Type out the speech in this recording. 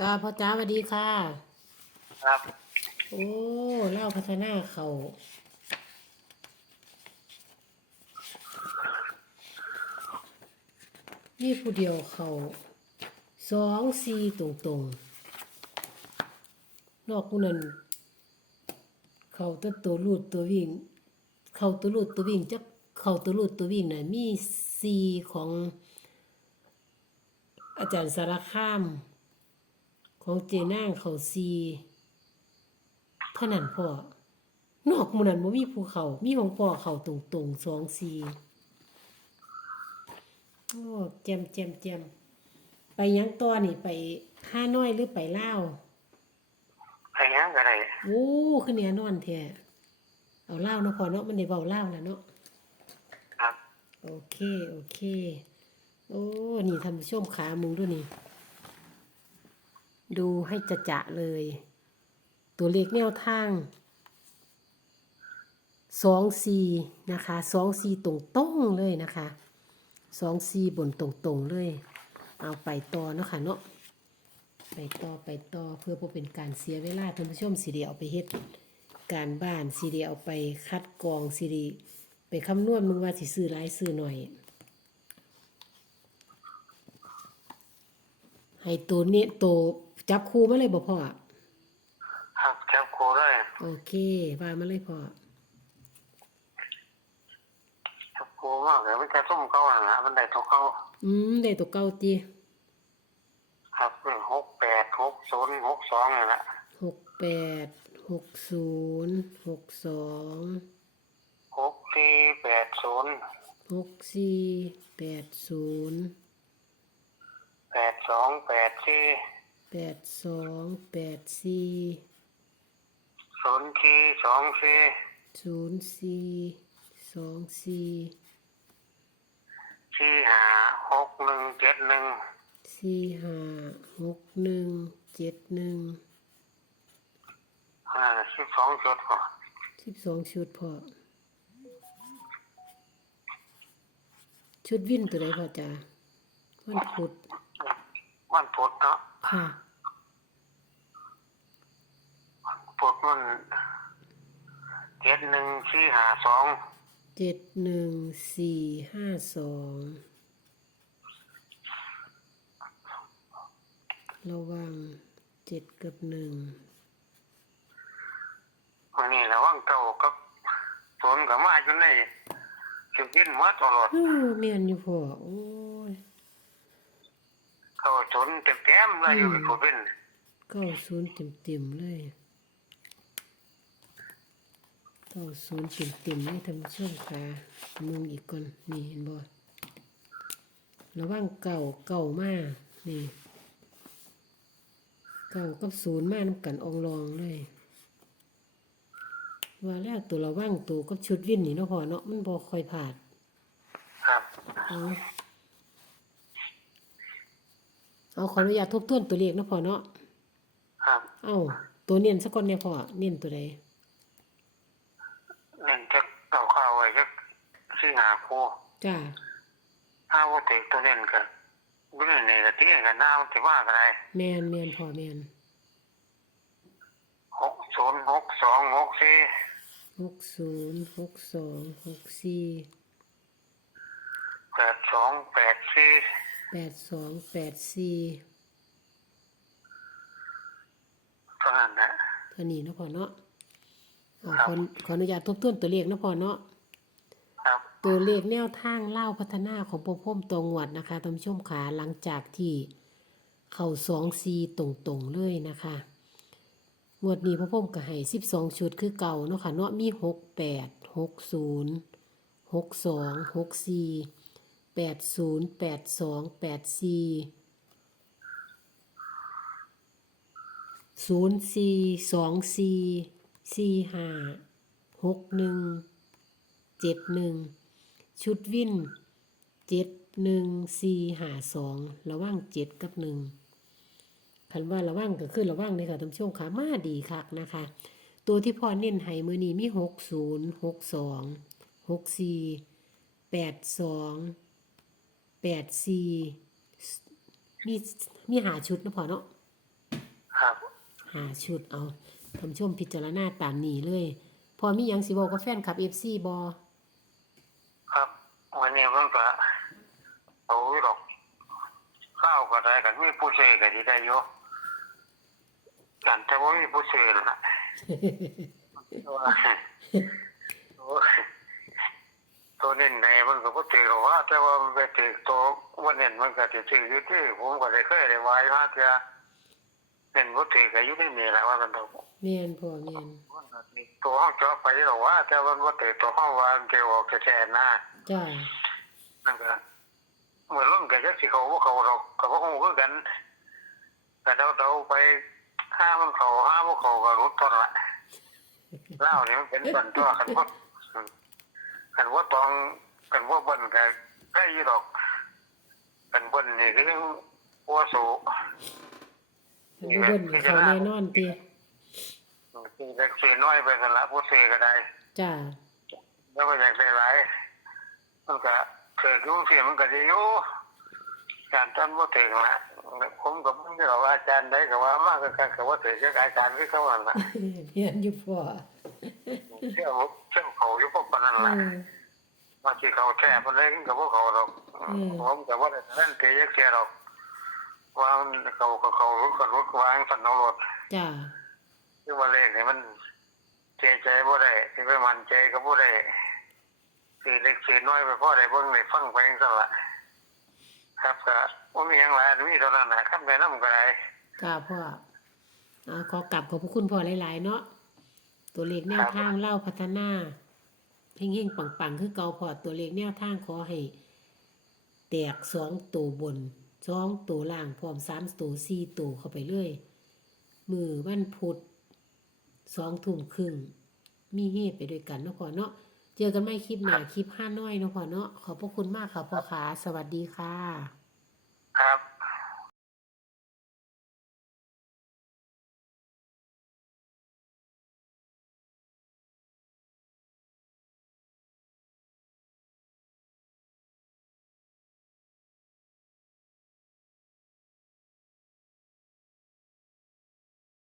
จ้าพ่อจ้าสวัสดีค่ะ ครับโอ้เล่าพัฒนาเขานี่ผู้เดียวเขาสองสี่ตรงตรงๆนอกผู้นั้นเขาแตัวตัวรูดตัววิ่ง เขาตัวรูดตัววิ่งจักเขาตัวรูดตัววิ่งน่ะมีสี่ของอาจารย์สารคาม ของเจนางเขาซีเท่านั้นพ่อนอกหมู่นั้นบ่มีภูเขา มีของพ่อเขาตรงๆสองซีโอ้แจมแจมแจมไปหยังต่อนี่ไปห้าน้อยหรือไปลาวไปยังก็ได้โอ้คือแน่นอนแท้เอาลาวเนาะพ่อเนาะมันได้เว้าลาวแล้วเนาะครับ โอเค โอเค โอ้ นี่ท่านผู้ชมขามึงด้วยนี่ ดูให้จะจะเลย ตัวเลขแนวทางสองสี่นะคะสองสี่ตรงตรงเลยนะคะสองสี่บนตรงตรงเลย เอาไปต่อเนาะค่ะเนาะไปต่อไปต่อเพื่อเป็นการเสียเวลาท่านผู้ชมสิเดีเอาไปเฮ็ดการบ้านสิเดีเอาไปคัดกรองสิเดีไปคำนวณมึงว่าสิซื้อหลายซื้อหน่อย ให้ตัวนี้ตัว จับคู่มาเลยบ่พ่อครับจับโคเลยโอเคว่ามาเลยพ่อจับโคมากเลยมันจะส้มเก่าหนะมันได้ตัวเก่าอืมได้ตัวเก่าติครับหกแปดหกศูนย์หกสองนี่แหละหกแปดหกศูนย์หกสองหกสี่แปดศูนย์หกสี่แปดศูนย์แปดสองแปดสี่แปดสองแปดสี่ศูนย์สี่สองสี่ศูนย์สี่สองสี่สี่ห้าหกหนึ่งเจ็ดหนึ่งสี่ห้าหกหนึ่งเจ็ดหนึ่งอ่าสิบสองชุดก่อนสิบสองชุดพ่อชุดวินตัวใดพ่อจ้าวันพุธวันพุธเนาะค่ะ พุธมันเจ็ดหนึ่งสี่ห้าสองเจ็ดหนึ่งสี่ห้าสองระวังเจ็ดกับหนึ่งวันนี้ระวังเก่ากับศูนย์กับมาอยู่ในจุดยินมาตลอดเออเมียนอยู่พ่อโอ้ยเขาศูนย์เต็มๆเลยอยู่กับผู้เป็น เก้าศูนย์เต็มเต็มๆเลยเก้าศูนย์เต็มเต็มๆเลยท่านผู้ชมค่ะมึงอีกก่อนนี่เห็นบ่ระวังเก่าเก่ามานี่เก่ากับศูนย์มาน้ำกันอองรองเลยว่าแล้วตัวระวังตัวกับชุดวินนี่เนาะพ่อเนาะมันบ่ค่อยผาดครับเอาเอาขออนุญาตทบทวนตัวเลขเนาะพ่อเนาะครับ เอาตัวเนียนสักคนเนี่ยพ่อเนียนตัวใด เน้นจะเอาข้าวไว้จะซื้อ หาครูจ้าถ้าว่าเด็กตัวเล่นกันไม่เล่นในกะทิกันหน้ามันจะว่าอะไรแมนแมนพ่อแมนหกศูนย์หกสองหกสี่หกศูนย์หกสองหกสี่แปดสองแปดสี่แปดสองแปดสี่เท่านั้นแหละเท่านี้เนาะพ่อเนาะเอาขอขออนุญาตทบทวนตัวเลขเนาะพ่อเนาะครับ ตัวเลขแนวทางเล่าพัฒนาของปพ่มตัวงวดนะคะท่านผู้ชมขาหลังจากที่เข้าสองซีตรงๆเลยนะคะงวดนี้พ่อพ่มก็ให้สิบสองชุดคือเก่าเนาะค่ะเนาะมีหกแปดหกศูนย์หกสองหกสี่แปดศูนย์แปดสองแปดสี่ศูนย์สี่สองสี่สี่ห้าหกหนึ่งเจ็ดหนึ่ง ชุดวินเจ็ดหนึ่งสี่ห้าสองระว่างเจ็ดกับหนึ่งคันว่าระวังก็คือระวังเลยค่ะท่านผู้ชมค่ะมาดีคักนะคะ ตัวที่พ่อเน้นให้มือนี้มีหกศูนย์หกสองหกสี่แปดสองแปดสี่มีมีหาชุดนะพ่อเนาะหาชุดเอาท่านผู้ชมพิจารณาตามนี้เลย พอมีหยังสิบอกกับแฟนคลับ FC บ่ครับวั นนี้มันก็เอาอยู่ดอกข้าวก็ได้กันมีผู้ซื้อก็สิได้อยู่กันแต่ว่ามีผู้ซื้อนั่นล่ะว่าโอ้ยตัวเน้นในมันก็บ่ถือหรอกว่า แต่ว่ามันไปถือตัวว่าเน้นมันก็สิถืออยู่ที่ผมก็ได้เคยได้ไว้มาเทื่อเน้นบ่ถือก็อยู่ในนี้แหละว่ากันดอกแม่นพ่อแม่นตัวห้องเจาะไปหรอกว่า แต่ว่าบ่ถือตัวห้องว่ามันจะออกแท้ๆนะจ้า นั่นก็เมื่อรุ่นก็จะสิเขาบ่เขาดอกก็บ่ฮู้คือกัน แต่เดาๆไปห้ามันเขาห้าบ่เขาก็รุดต้นละเล่าวนี่มันเป็นบันตัวคันบ่คันบ่ตองคันบ่เบิ่นก็ได้อยู่ดอกคันเบิ่นนี่ก็ยังโอโสมันบ่เบิ่นเขาแน่นอนติคือเล็กสีน้อยไปกันละผู้ซื้อก็ได้จ้าแล้วก็อยากได้หลายมันก็ เกิดรู้เสียมันก็จะอยู่การต้นว่าถึงละผมกับมึงที่บอกว่าอาจารย์ได้กับว่ามากกันกับว่าถึงจะอาจารย์ที่เขาอันละเรียนอยู่พ่อเชื่อมเชื่อมเขาอยู่พวกคนนั้นเอละอมาที่เขาแท้มันเล่นกับพวกเขาหรอกผมกับว่าเล่นเตะยักเสียหรอกวางเขาเขาเขารุดกับรุดวางสันนรถจ้าคือว่าเลขนี่มันเจใจบ่ได้ที่ไปมันใจก็บ่ได้ สีเล็กสีน้อยไปพ่อได้เบิ่งได้ฟังไปจังซั่นละครับก็บ่มีหยังหลายมีเท่านั้นนะคำแนะนำก็ได้จ้าพ่อเอาขอกลับขอบพระคุณพ่อหลายๆ เนาะตัวเลขแนวทางเล่าพัฒนาเฮงปังๆ คือเกาพอตัวเลขแนวทางขอให้แตกสองตัวบนสองตัวล่างพร้อมสามตัวสี่ตัวเข้าไปเลยมือวันพุธสองทุ่มครึ่งมีเฮไปด้วยกันเนาะพ่อเนาะ เจอกันไม่คลิปหน้าคลิปห้าน้อยเนาะพ่อเนาะขอบพระคุณมากค่ะพ่อขาสวัสดีค่ะ